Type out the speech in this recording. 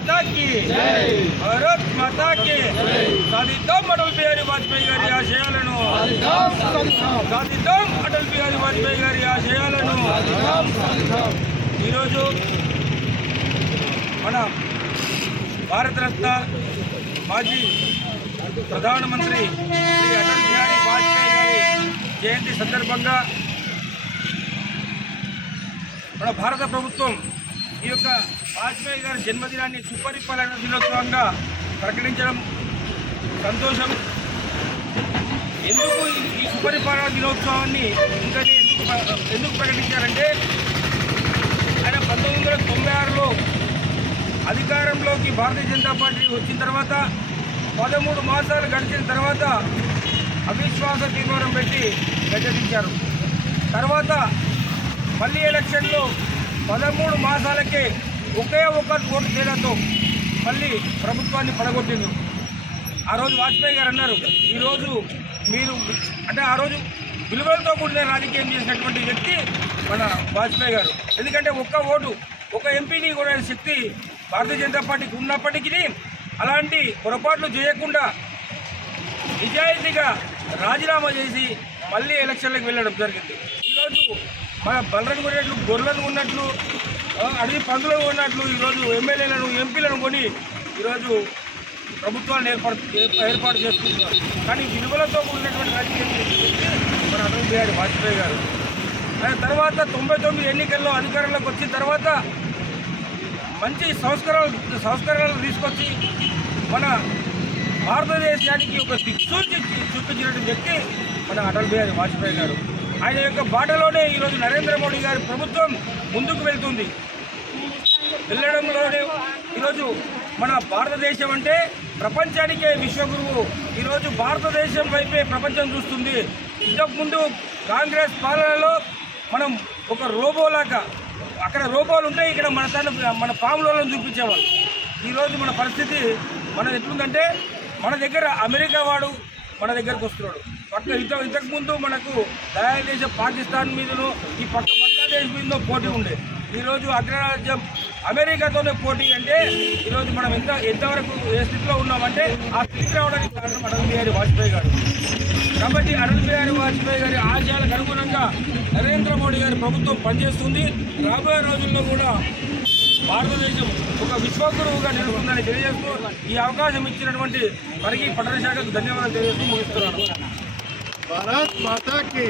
మాతా కి భారత్ మాతా కి సాధిద్దాం అటల్ బిహారీ వాజ్పేయి గారి ఆశయాలను సాధిద్దాం అటల్ బిహారీ వాజ్పేయి గారి ఆశయాలను ఈరోజు మన భారతరత్న మాజీ ప్రధానమంత్రి శ్రీ అటల్ బిహారీ వాజ్పేయి గారి జయంతి సందర్భంగా మన భారత ప్రభుత్వం ఈ యొక్క వాజ్పేయి గారి జన్మదినాన్ని సుపరిపాలన దినోత్సవంగా ప్రకటించడం సంతోషం. ఎందుకు ఈ- సుపరిపాలన దినోత్సవాన్ని ఇంకా ఎందుకు ఎందుకు ప్రకటించారంటే ఆయన పంతొమ్మిది వందల తొంభై ఆరులో అధికారంలోకి భారతీయ జనతా పార్టీ వచ్చిన తర్వాత పదమూడు మాసాలు గడిచిన తర్వాత అవిశ్వాస తీర్మానం పెట్టి గద్దెదించారు తర్వాత మళ్ళీ ఎలక్షన్లో పదమూడు మాసాలకే ఒకే ఒక్క ఓటు తేడాతో మళ్ళీ ప్రభుత్వాన్ని పడగొట్టింది ఆ రోజు వాజ్పేయి గారు అన్నారు ఈరోజు మీరు అంటే ఆ రోజు విలువలతో కూడిన రాజకీయం చేసినటువంటి వ్యక్తి మన వాజ్పేయి గారు. ఎందుకంటే ఒక్క ఓటు ఒక ఎంపీని కూడా శక్తి భారతీయ జనతా పార్టీకి ఉన్నప్పటికీ అలాంటి పొరపాట్లు చేయకుండా నిజాయితీగా రాజీనామా చేసి మళ్ళీ ఎలక్షన్లకు వెళ్ళడం జరిగింది. ఈరోజు మన బలరన్ కొనేట్లు గొర్రెలను ఉన్నట్లు అడవి పందులను ఉన్నట్లు ఈరోజు ఎమ్మెల్యేలను ఎంపీలను కొని ఈరోజు ప్రభుత్వాన్ని ఏర్పాటు ఏర్పాటు చేసుకుంటున్నారు. కానీ విలువలతో కూడినటువంటి రాజకీయం మన అటల్ బిహారీ వాజ్పేయి గారు. ఆయన తర్వాత తొంభై తొమ్మిది ఎన్నికల్లో అధికారంలోకి వచ్చిన తర్వాత మంచి సంస్కరణ సంస్కరణలు తీసుకొచ్చి మన భారతదేశానికి ఒక దిక్సూచి చూపించినటువంటి వ్యక్తి మన అటల్ బిహారీ వాజ్పేయి గారు. ఆయన యొక్క బాటలోనే ఈరోజు నరేంద్ర మోడీ గారి ప్రభుత్వం ముందుకు వెళ్తుంది. వెళ్ళడంలోనే ఈరోజు మన భారతదేశం అంటే ప్రపంచానికే విశ్వగురువు. ఈరోజు భారతదేశం వైపే ప్రపంచం చూస్తుంది. ఇంతకుముందు కాంగ్రెస్ పాలనలో మనం ఒక రోబోలాగా అక్కడ రోబోలు ఉంటాయి ఇక్కడ మన తన మన పాములలో చూపించేవాళ్ళు. ఈరోజు మన పరిస్థితి మనం ఎట్లుందంటే మన దగ్గర అమెరికా వాడు మన దగ్గరకు వస్తున్నాడు. పక్క ఇంత ఇంతకుముందు మనకు దయాదేశం పాకిస్తాన్ మీదను ఈ పక్క బంగ్లాదేశ్ మీదనో పోటీ ఉండే. ఈరోజు అగ్రరాజ్యం అమెరికాతోనే పోటీ అంటే ఈరోజు మనం ఎంత ఎంతవరకు ఏ స్థితిలో ఉన్నామంటే ఆ స్థితికి రావడానికి కారణం అటల్ బిహారీ వాజ్పేయి గారు. కాబట్టి అటల్ బిహారీ వాజ్పేయి గారి ఆశయాలకు అనుగుణంగా నరేంద్ర మోడీ గారి ప్రభుత్వం పనిచేస్తుంది. రాబోయే రోజుల్లో కూడా భారతదేశం ఒక విశ్వగురువుగా నిలుస్తుందని తెలియజేస్తూ ఈ అవకాశం ఇచ్చినటువంటి వారికి పట్టణ శాఖకు ధన్యవాదాలు తెలియజేస్తూ ముగిస్తున్నాను. భారత్ మాతాకి